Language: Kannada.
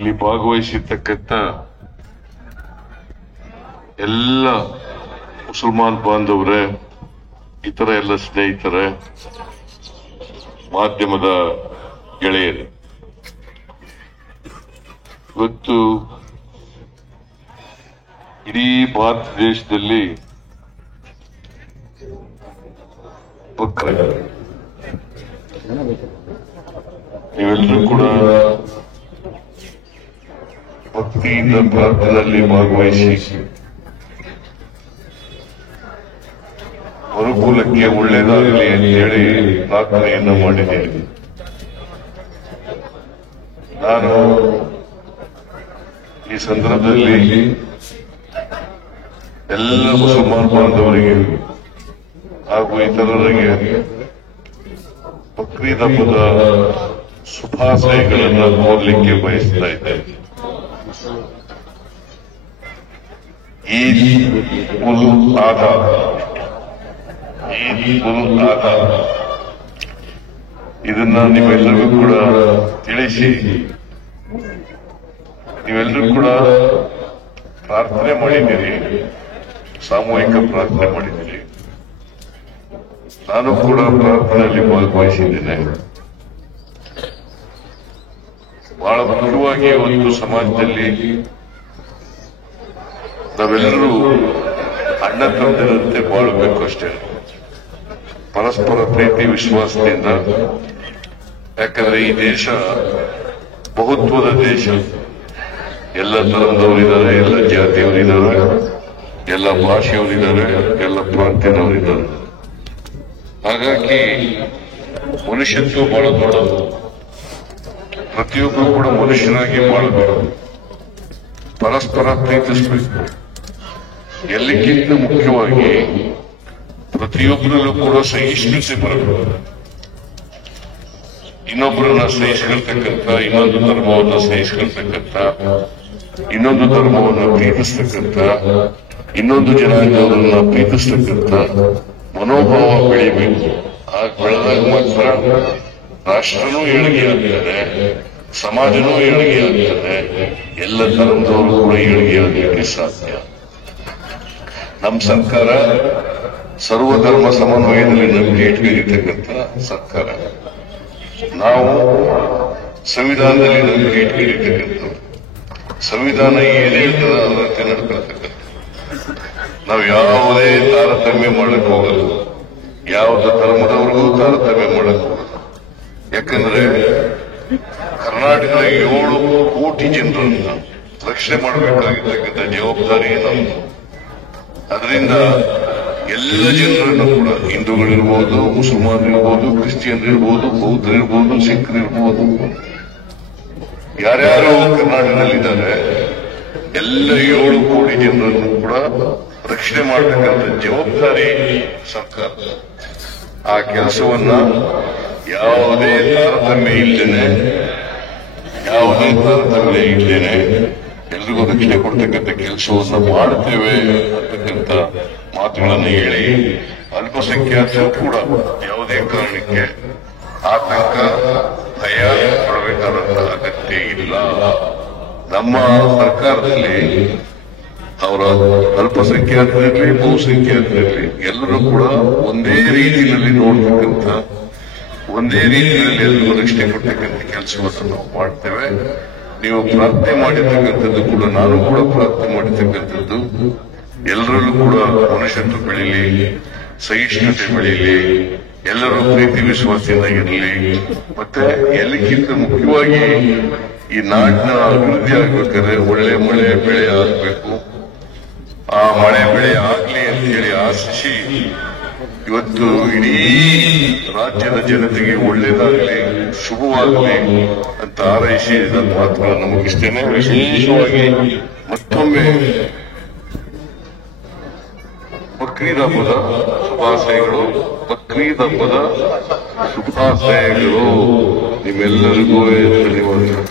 ಇಲ್ಲಿ ಭಾಗವಹಿಸಿರ್ತಕ್ಕಂಥ ಎಲ್ಲ ಮುಸಲ್ಮಾನ್ ಬಾಂಧವರೇ, ಇತರ ಎಲ್ಲ ಸ್ನೇಹಿತರೇ, ಮಾಧ್ಯಮದ ಗೆಳೆಯರೇ, ಇವತ್ತು ಇಡೀ ಭಾರತ ದೇಶದಲ್ಲಿ ನೀವೆಲ್ಲರೂ ಕೂಡ ಭಕ್ತಿಯಿಂದ ಪ್ರಾರ್ಥನೆಯಲ್ಲಿ ಭಾಗವಹಿಸಿ ಮರುಕುಲಕ್ಕೆ ಒಳ್ಳೆಯದಾಗಲಿ ಅಂತ ಹೇಳಿ ಪ್ರಾರ್ಥನೆಯನ್ನು ಮಾಡಿದ್ದೇನೆ. ನಾನು ಈ ಸಂದರ್ಭದಲ್ಲಿ ಎಲ್ಲ ಮುಸಲ್ಮಾನ್ ಬಾಂಧವರಿಗೆ ಹಾಗೂ ಇತರರಿಗೆ ಬಕ್ರೀದ್ ಹಬ್ಬದ ಶುಭಾಶಯಗಳನ್ನು ಕೋರಲಿಕ್ಕೆ ಬಯಸ್ತಾ ಇದ್ದೇನೆ. ಈದ್ ಉಲ್ ಆಧಾ, ಈದ್ ಉಲ್ ಆಧಾ ಇದನ್ನ ನೀವೆಲ್ಲರಿಗೂ ಕೂಡ ತಿಳಿಸಿ, ನೀವೆಲ್ಲರೂ ಕೂಡ ಪ್ರಾರ್ಥನೆ ಮಾಡಿದ್ದೀರಿ, ಸಾಮೂಹಿಕ ಪ್ರಾರ್ಥನೆ ಮಾಡಿದ್ದೀರಿ. ನಾನು ಕೂಡ ಪ್ರಾರ್ಥನೆಯಲ್ಲಿ ಭಾಗವಹಿಸಿದ್ದೇನೆ. ಬಹಳ ಮುಖ್ಯವಾಗಿ ಒಂದು ಸಮಾಜದಲ್ಲಿ ನಾವೆಲ್ಲರೂ ಅಣ್ಣ ತಮ್ಮಂದಿರಂತೆ ಬಾಳಬೇಕು ಅಷ್ಟೇ, ಪರಸ್ಪರ ಪ್ರೀತಿ ವಿಶ್ವಾಸದಿಂದ. ಯಾಕಂದ್ರೆ ಈ ದೇಶ ಬಹುತ್ವದ ದೇಶ, ಎಲ್ಲ ಧರ್ಮದವರಿದ್ದಾರೆ, ಎಲ್ಲ ಜಾತಿಯವರಿದ್ದಾರೆ, ಎಲ್ಲ ಭಾಷೆಯವರಿದ್ದಾರೆ, ಎಲ್ಲ ಪ್ರಾಂತ್ಯದವರಿದ್ದಾರೆ. ಹಾಗಾಗಿ ಮನುಷ್ಯತ್ವ ಬಹಳ ದೊಡ್ಡದು. ಪ್ರತಿಯೊಬ್ಬರು ಕೂಡ ಮನುಷ್ಯನಾಗಿ ಬಾಳಬೇಕು, ಪರಸ್ಪರ ಪ್ರೀತಿಸಬೇಕು. ಎಲ್ಲಕ್ಕಿಂತ ಮುಖ್ಯವಾಗಿ ಪ್ರತಿಯೊಬ್ಬರಲ್ಲೂ ಕೂಡ ಸಹಿಷ್ಣುತೆ ಬರಬೇಕು. ಇನ್ನೊಬ್ಬರನ್ನ ಸಹಿಸ್ಕೊಳ್ತಕ್ಕಂಥ, ಇನ್ನೊಂದು ಧರ್ಮವನ್ನು ಸಹಿಸ್ಕೊಳ್ತಕ್ಕಂಥ, ಇನ್ನೊಂದು ಧರ್ಮವನ್ನು ಪ್ರೀತಿಸ್ತಕ್ಕಂಥ, ಇನ್ನೊಂದು ಜನಾಂಗದವರನ್ನ ಪ್ರೀತಿಸ್ತಕ್ಕಂಥ ಮನೋಭಾವ ಬೆಳಿಬೇಕು. ಆಗ ಬೆಳೆದಾಗ ಮಾತ್ರ ರಾಷ್ಟ್ರನೂ ಏಳಿಗೆ ಆಗ್ತದೆ, ಸಮಾಜನೂ ಏಳಿಗೆ ಆಗ್ತದೆ, ಎಲ್ಲ ಧರ್ಮದವರು ಕೂಡ ಏಳಿಗೆ ಆಗಲಿಕ್ಕೆ ಸಾಧ್ಯ. ನಮ್ಮ ಸರ್ಕಾರ ಸರ್ವಧರ್ಮ ಸಮನ್ವಯದಲ್ಲಿ ನಂಬಿಕೆ ಇಟ್ಕೊಂಡಿರ್ತಕ್ಕಂಥ ಸರ್ಕಾರ. ನಾವು ಸಂವಿಧಾನದಲ್ಲಿ ನಂಬಿಕೆ ಇಟ್ಕೊಂಡಿರ್ತಕ್ಕಂಥ, ಸಂವಿಧಾನ ಏನೇ ಹೇಳ್ತದ ಅದರಂತೆ ನಡ್ಕೊಳ್ತಕ್ಕಂಥ. ನಾವು ಯಾವುದೇ ತಾರತಮ್ಯ ಮಾಡಕ್ ಹೋಗಲ್ಲ, ಯಾವುದೇ ಧರ್ಮದವರಿಗೂ ತಾರತಮ್ಯ ಮಾಡಕ್ ಹೋಗಲ್ಲ. ಯಾಕಂದ್ರೆ ಕರ್ನಾಟಕದ 7 ಕೋಟಿ ಜನರನ್ನ ರಕ್ಷಣೆ ಮಾಡಬೇಕಾಗಿರ್ತಕ್ಕಂಥ ಜವಾಬ್ದಾರಿ ನಮ್ದು. ಅದರಿಂದ ಎಲ್ಲ ಜನರನ್ನು ಕೂಡ, ಹಿಂದೂಗಳಿರ್ಬೋದು, ಮುಸಲ್ಮಾನರಿರ್ಬೋದು, ಕ್ರಿಶ್ಚಿಯನ್ರಿರ್ಬೋದು, ಬೌದ್ಧರಿರ್ಬೋದು, ಸಿಖ್ರಿರ್ಬೋದು, ಯಾರ್ಯಾರು ಕರ್ನಾಟಕದಲ್ಲಿದ್ದಾರೆ ಎಲ್ಲ 7 ಕೋಟಿ ಜನರನ್ನು ಕೂಡ ರಕ್ಷಣೆ ಮಾಡತಕ್ಕಂಥ ಜವಾಬ್ದಾರಿ ಸರ್ಕಾರ. ಆ ಕೆಲಸವನ್ನ ಯಾವುದೇ ತಾರತಮ್ಯ ಇಲ್ದೇನೆ ಎಲ್ರಿಗೂ ರಕ್ಷಣೆ ಕೊಡ್ತಕ್ಕಂಥ ಕೆಲಸವನ್ನ ಮಾಡುತ್ತೇವೆ ಅಂತಕ್ಕಂಥ ಮಾತುಗಳನ್ನು ಹೇಳಿ, ಅಲ್ಪಸಂಖ್ಯಾತರು ಕೂಡ ಯಾವುದೇ ಕಾರಣಕ್ಕೆ ಆತಂಕ ಭಯ ಪಡಬೇಕಾದಂತ ಅಗತ್ಯ ಇಲ್ಲ. ನಮ್ಮ ಸರ್ಕಾರದಲ್ಲಿ ಅವರ ಅಲ್ಪಸಂಖ್ಯಾತರಿರಲಿ, ಬಹುಸಂಖ್ಯಾತರಿರಲಿ, ಎಲ್ಲರೂ ಕೂಡ ಒಂದೇ ರೀತಿಯಲ್ಲಿ ನೋಡ್ತಕ್ಕಂಥ, ಒಂದೇ ರೀತಿಯಲ್ಲಿ ಎಲ್ಲರಿಗೂ ರಕ್ಷಣೆ ಕೊಡ್ತಕ್ಕಂಥ ಕೆಲಸವನ್ನು ನಾವು ಮಾಡ್ತೇವೆ. ನೀವು ಪ್ರಾರ್ಥನೆ ಮಾಡಿರ್ತಕ್ಕಂಥದ್ದು ಕೂಡ, ನಾನು ಕೂಡ ಪ್ರಾರ್ಥನೆ ಮಾಡಿರ್ತಕ್ಕಂಥದ್ದು, ಎಲ್ಲರಲ್ಲೂ ಕೂಡ ಮನುಷ್ಯತ್ವ ಬೆಳೀಲಿ, ಸಹಿಷ್ಣುತೆ ಬೆಳೀಲಿ, ಎಲ್ಲರೂ ಪ್ರೀತಿ ವಿಶ್ವಾಸದಿಂದ ಇರಲಿ. ಮತ್ತೆ ಎಲ್ಲಕ್ಕಿಂತ ಮುಖ್ಯವಾಗಿ ಈ ನಾಡಿನ ಅಭಿವೃದ್ಧಿ ಆಗ್ಬೇಕಾದ್ರೆ ಒಳ್ಳೆ ಮಳೆ ಬೆಳೆ ಆಗ್ಬೇಕು. ಆ ಮಳೆ ಬೆಳೆ ಆಗ್ಲಿ ಅಂತ ಹೇಳಿ ಆಶಿಸಿ ಇವತ್ತು ಇಡೀ ರಾಜ್ಯದ ಜನತೆಗೆ ಒಳ್ಳೇದಾಗಲಿ, ಶುಭವಾಗಲಿ ಅಂತ ಹಾರೈಸಿ ನನ್ನ ಮಾತುಗಳನ್ನು ಮುಗಿಸ್ತೇನೆ. ವಿಶೇಷವಾಗಿ ಮತ್ತೊಮ್ಮೆ ಬಕ್ರೀದ್ ಹಬ್ಬದ ಶುಭಾಶಯಗಳು, ಬಕ್ರೀದ್ ಹಬ್ಬದ ಶುಭಾಶಯಗಳು ನಿಮ್ಮೆಲ್ಲರಿಗೂ ಧನ್ಯವಾದಗಳು.